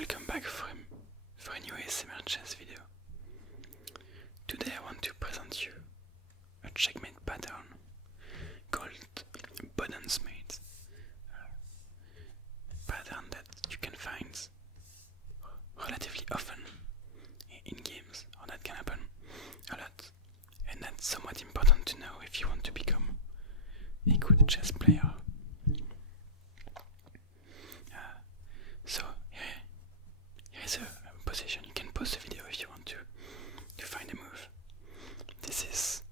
welcome back for a new ASMR chess video. Today I want to present you a checkmate pattern called Boden's mate. Pattern that you can find relatively often in games, or that can happen a lot, and that's somewhat important to know if you want to become a good chess player. So here is a position. You can pause the video if you want to find a move. This is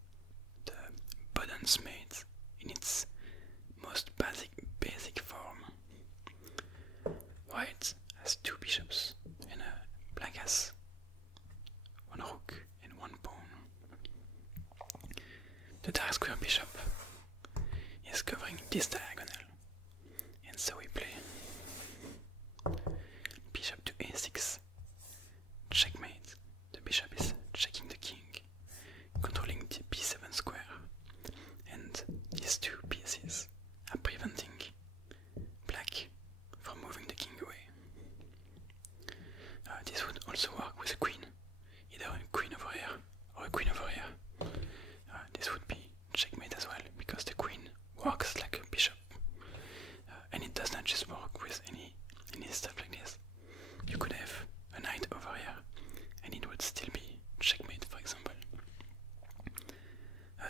the Boden's mate in its most basic form. White has two bishops and black has one rook and one pawn. The dark square bishop is covering this diagonal, and so we play bishop to a6, checkmate. The bishop is checking the king, controlling the b7 square, and these two pieces are preventing black from moving the king away. This would also work with a queen, either a queen over here or a queen over here. This would be checkmate as well, because the queen works like a bishop, and it does not just work with any stuff like this. You could have a knight over here, and it would still be checkmate, for example.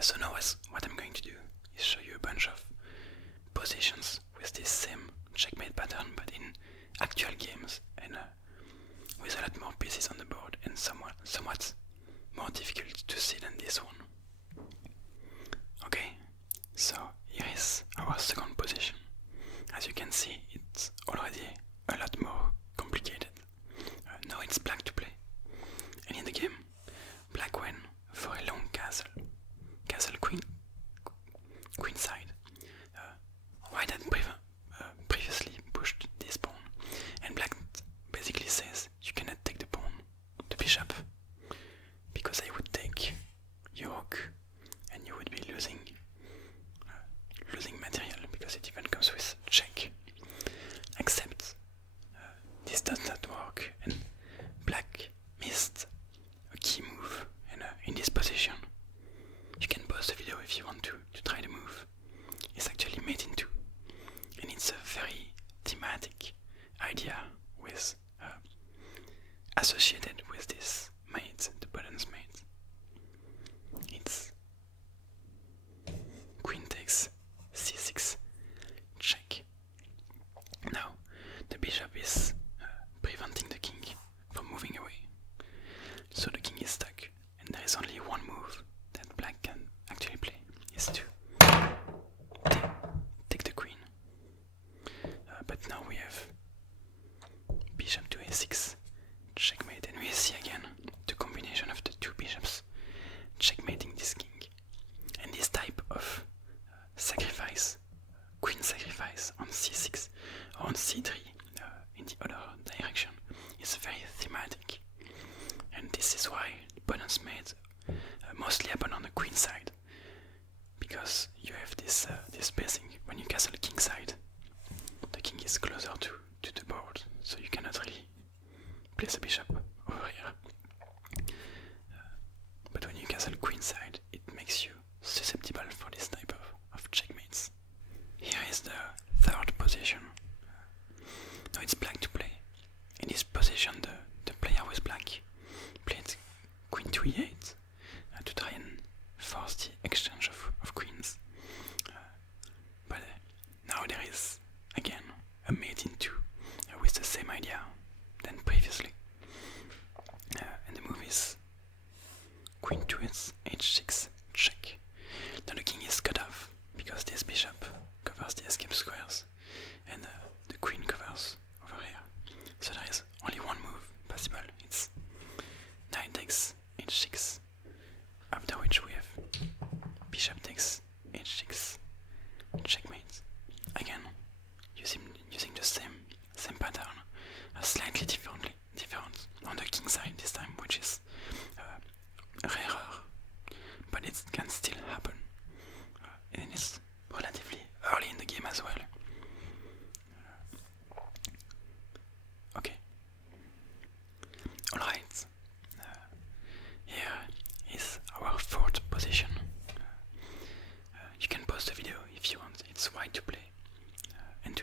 So now what I'm going to do is show you a bunch of positions with this same checkmate pattern, but in actual games, and with a lot more pieces on the board, and somewhat more difficult to see than this one. Okay, so here is our second position. As you can see, it's already a lot more complicated. Now it's black to play, and in the game, black went for a long castle queen side. White had previously pushed this pawn, and black basically says you cannot take the bishop, because I would take your rook, and you would be losing material, because it even comes with check. Except this does not work, and black missed a key move, and in this position, you can pause the video if you want to try the move. It's actually made in two, and it's a very thematic idea with associated with this mate, the Boden's mate. It's queen takes c6, check. Now the bishop is preventing the king from moving away, so the king is stuck, and there is only one move that black can actually play, is to take the queen. But now we have bishop to a6, checkmate, and we see again the combination of the two bishops checkmating this king. And this type of sacrifice, queen sacrifice on c6 or on c3 in the other direction, is very thematic. And this is why Boden's mate mostly happen on the queen side, because you have this spacing. When you castle the king side, the king is closer to the board, so you cannot really place a bishop over here. But when you castle queen side, it makes you susceptible for this type of checkmates. Here is the third position. Now it's black to play. In this position, the player with black played queen to e8 to try and force the exchange of queens. But now there is again a mate in two with the same idea than previously. And the move is queen to h6, check. Now the king is cut off because this bishop covers the escape squares, and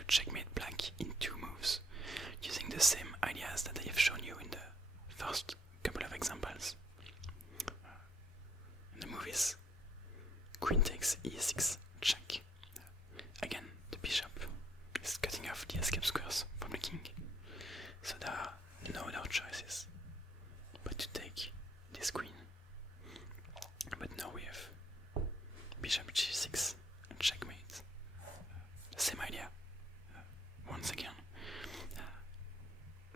checkmate black in 2 moves, using the same ideas that I have shown you in the first couple of examples. The move is queen takes e6 check. Again, the bishop is cutting off the escape squares from the king, so there are no other choices but to take this queen. But now we have bishop g6 and checkmate. The same idea, once again,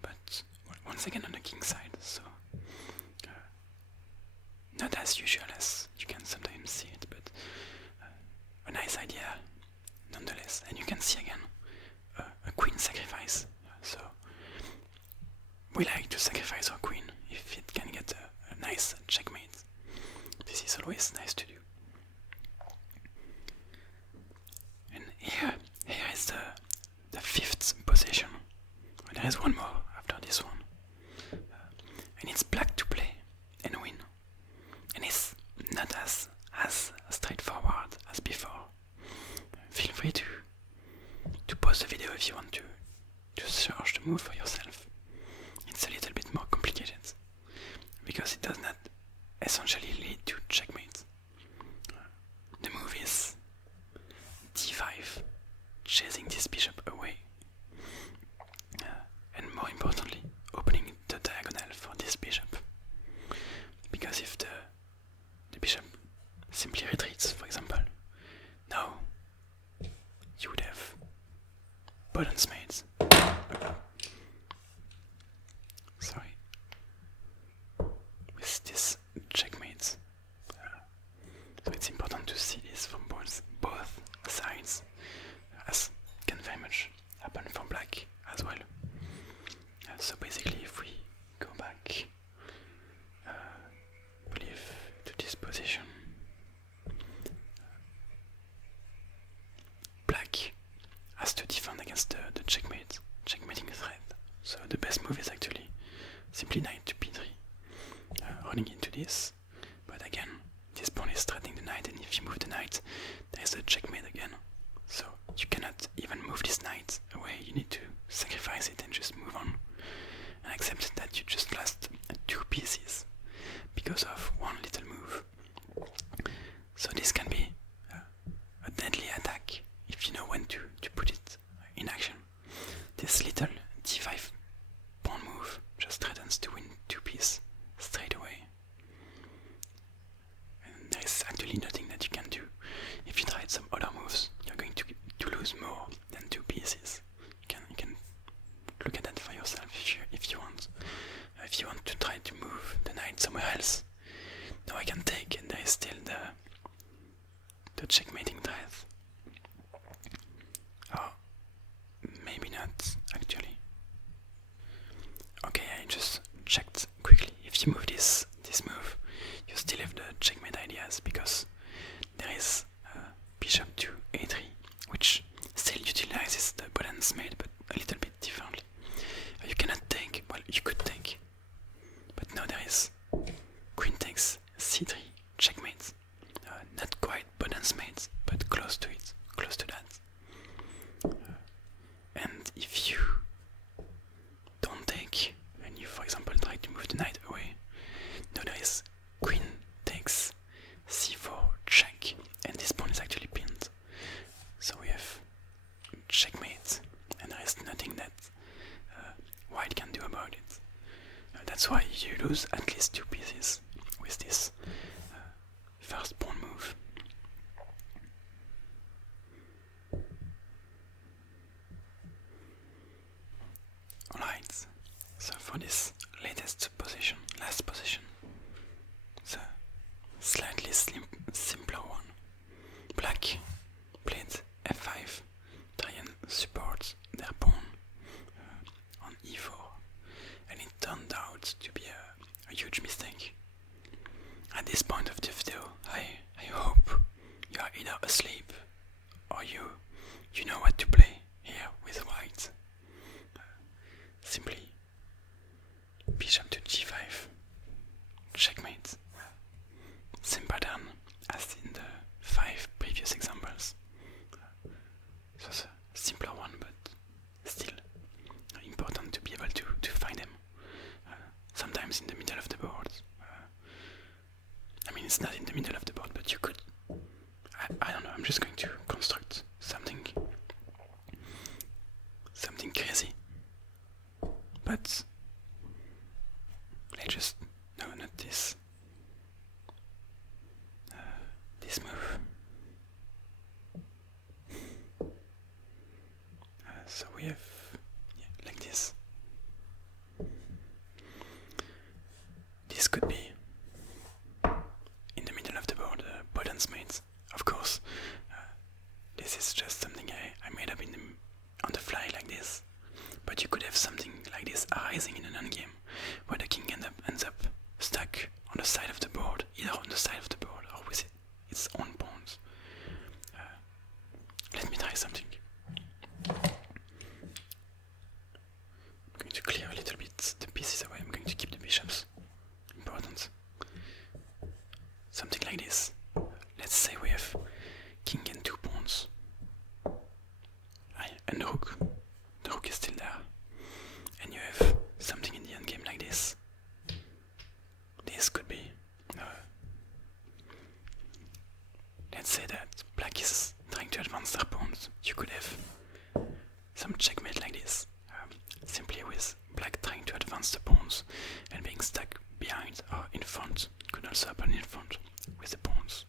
but once again on the king side, so not as usual as you can sometimes see it, but a nice idea nonetheless. And you can see again a queen sacrifice, so we like to sacrifice our queen if it can get a nice checkmate. This is always nice to do. And here is the 5th position. There is one more after this one, and it's black to play and win, and it's not as straightforward as before. Feel free to pause the video if you want to search the move for yourself. It's a little bit more complicated because it does not essentially lead to checkmate. The move is d5, chasing this bishop away, and more importantly, opening the diagonal for this bishop. Because if the bishop simply retreats, for example, now you would have Boden's mate. Sorry. With this checkmate. So it's important to see this from both sides, as can very much happen for black as well. So basically, if we go back, I believe, to this position, black has to defend against the checkmating threat. So the best move is actually simply knight to b3, running into this. But again, this pawn is threatening the knight, and if you move the knight, there is a checkmate again. So you cannot even move this knight away. You need to sacrifice it and just move on, and accept that you just lost 2 pieces because of one little move. So this can be a deadly attack if you know when to put it in action. This little d5 pawn move just threatens to win 2 pieces straight away. And there is actually nothing that you can do. If you tried some other moves, you're going to lose more than 2 pieces. You can look at that for yourself if you want. If you want to try to move the knight somewhere else, now I can take, and there is still the checkmating threat. Or maybe not, actually. Okay, I just checked quickly. If you move this move, you still have the checkmate ideas, because there is bishop to a3, which still utilizes the Boden's mate, but a little bit differently. You cannot take, well, you could take, but now there is queen takes c3, checkmate. Not quite Boden's mate, but close to it, close to that. And if you don't take, and you, for example, try to move the knight away, now there is queen takes c4 check, and this pawn is actually pinned. So we have checkmate, and there is nothing that white can do about it. That's why you lose at least 2 pieces with this first pawn move. Alright, so for this latest position, last position, the slightly simpler one, black played f5, try and support their pawn on e4, and it turned out to be a huge mistake. At this point of the video, I hope you are either asleep or you know what to play here with white. Simply bishop to g5, checkmate. Same pattern as in the 5 previous examples. It was a simpler one, but So we have like this. This could be in the middle of the board, Boden's mate. Of course, this is just something I made up on the fly like this. But you could have something like this arising in an endgame, where the king ends up stuck on the side of the board, either on the side of the board or with its own pawns. Let me try something. I'm going to clear a little bit the pieces away. I'm going to keep the bishops. Important. Something like this. Let's say we have king and 2 pawns. And the rook. The rook is still there. And you have something in the endgame like this. This could be... let's say that black is trying to advance their pawns. You could have some checkmate like this. Simply with black trying to advance the pawns and being stuck behind or in front. It could also happen in front with the pawns.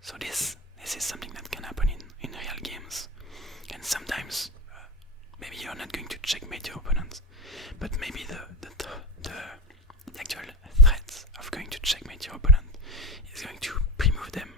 So this is something that can happen in real games. And sometimes maybe you're not going to checkmate your opponent, but maybe the actual threat of going to checkmate your opponent is going to pre-move them